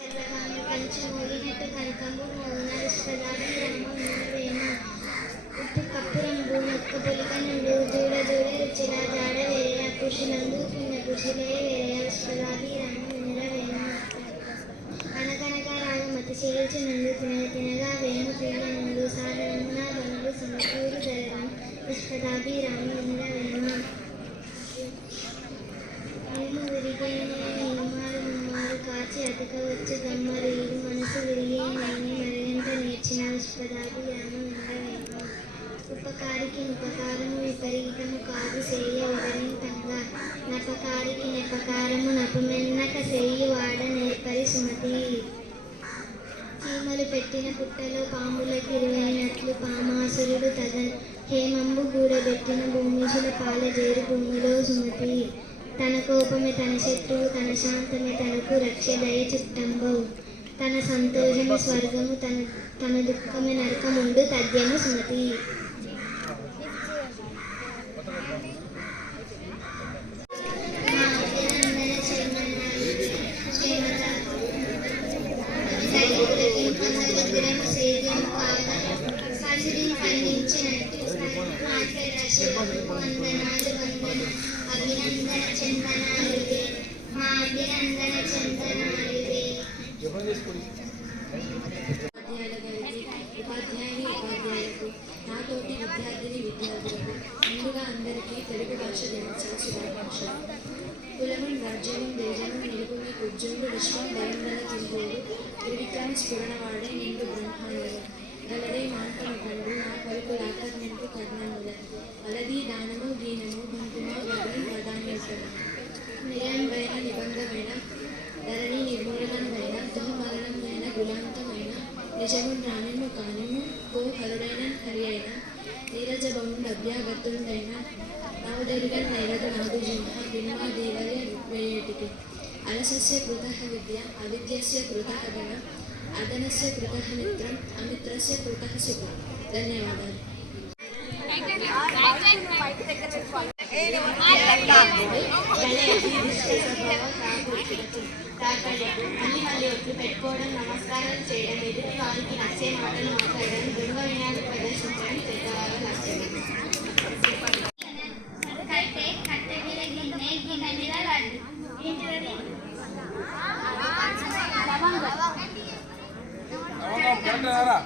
సర్వకామి కంచి కనకంబు మోగున విశ్వదాభి రామ వినురవేమ ఉప్పు కప్పురం భూమొక్క నుండు దూడ దూడ రుచిరా జాడ వేరేయ కృషినందు పుణ్య కృషిలే వేరేయ విశ్వదాభి రామ వినురవేమ రాగమతి చేర్చి నుండు తినగ తినగా నుండు సమకూరు జరగం కాచి అతక వచ్చి మనసు మరింత నేర్చిన విశ్వదాభి రామ వినరవేమ ఉపకారికి ఉపకారము విపరీతము కాదు సేయ విపరీతంగా నపకారికి నపకారము నపమెన్నక చేయి వాడ నేర్పరి సుమతి. చీమలు పెట్టిన పుట్టలో పాములకు ఇరువైనట్లు పామాసురుడు తద హేమంబు కూడబెట్టిన భూమిషుల పాలజేరు భూమిలో సుమతి. తన కోపమే తన శత్రువు తన శాంతమే తనకు రక్ష దయ చిత్తంబవు తన సంతోషము స్వర్గము తన తన దుఃఖమే నరకముండు తద్యము సుమతి. వందనాలు. ఉపాధ్యాయుల గారికి ఉపాధ్యాయుని ఉపాధ్యాయులకు నాతోటి విద్యార్థిని విద్యార్థులకు ముందుగా అందరికీ తెలుగు భాష దినోత్సవ శుభాకాంక్షలు కులమం రాజ్యమం దేజమం నిలుపుని కుజ్జుండు విశ్వం వరంగల తింగోడు త్రివిక్రమ స్ఫురణవాడే నిండు బ్రహ్మాండుడు గలదే మాంటమ కండు నా పలుకు లాకర్మెంటు కర్ణముల అలది దానం అభ్యాగతుండైన నవదరుగన్ నైరద నాదు జింహ బిన్మా దేవయ వేయేటికి అలసస్య కృత విద్య అవిద్యస్య కృత గణ అదనస్య కృత మిత్రం అమిత్రస్య కృత సుఖ. ధన్యవాదాలు. మళ్ళీ మళ్ళీ ఒట్లు పెట్టుకోవడం నమస్కారం చేయడం ఎదుటి వారికి నచ్చే మాటలు మాట్లాడడం దొంగ వినాలు ప్రదర్శించడం పెద్దవాళ్ళ లక్ష్యం కట్టె కట్టె మీద గిన్నె గిన్నె మీద లడ్డు ఏంటిది కరెక్టేనారా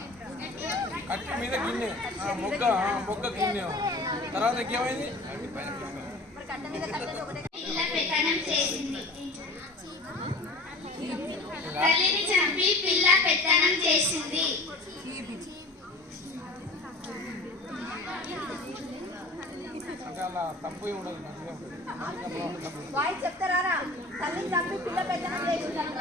కట్టి మీద గిన్నె. మొగ్గ మొగ్గ గిన్నె. తర్వాత ఇంకేమైంది? పిల్ల పెత్తనం చేసింది. తల్లిని చంపి పిల్ల పెత్తనం చేసింది. అంటే అలా తప్పు ఉండదు. వాయిస్ చెప్తారా తల్లిని చంపి పిల్ల పెద్దనం చేసిందంట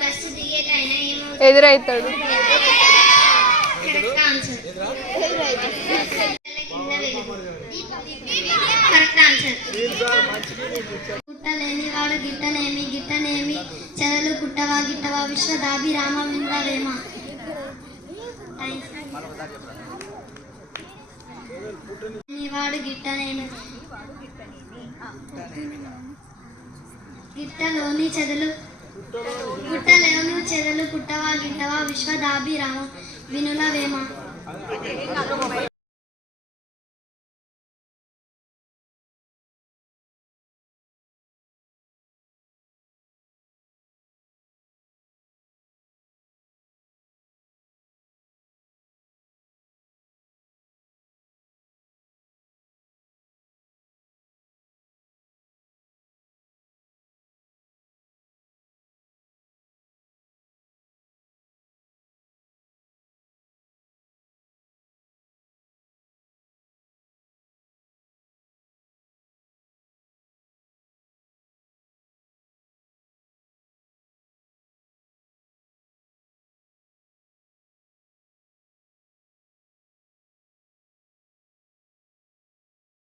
బస్సు దిగేటాయన ఏమవుతాడు ఎదురైతాడు కరెక్ట్ ఆన్సర్ కరెక్ట్ ఆన్సర్ పుట్టలేని వాడు గిట్టనేమి గిట్టనేమి చెదలు పుట్టవా గిట్టవా విశ్వదాభి రామ వింద్రవేమ వాడు గిట్టనేమి గిట్టలోని చెదలు పుట్టలేను చెదలు పుట్టవా గిట్టవా విశ్వదాభి రామ వినుల వేమ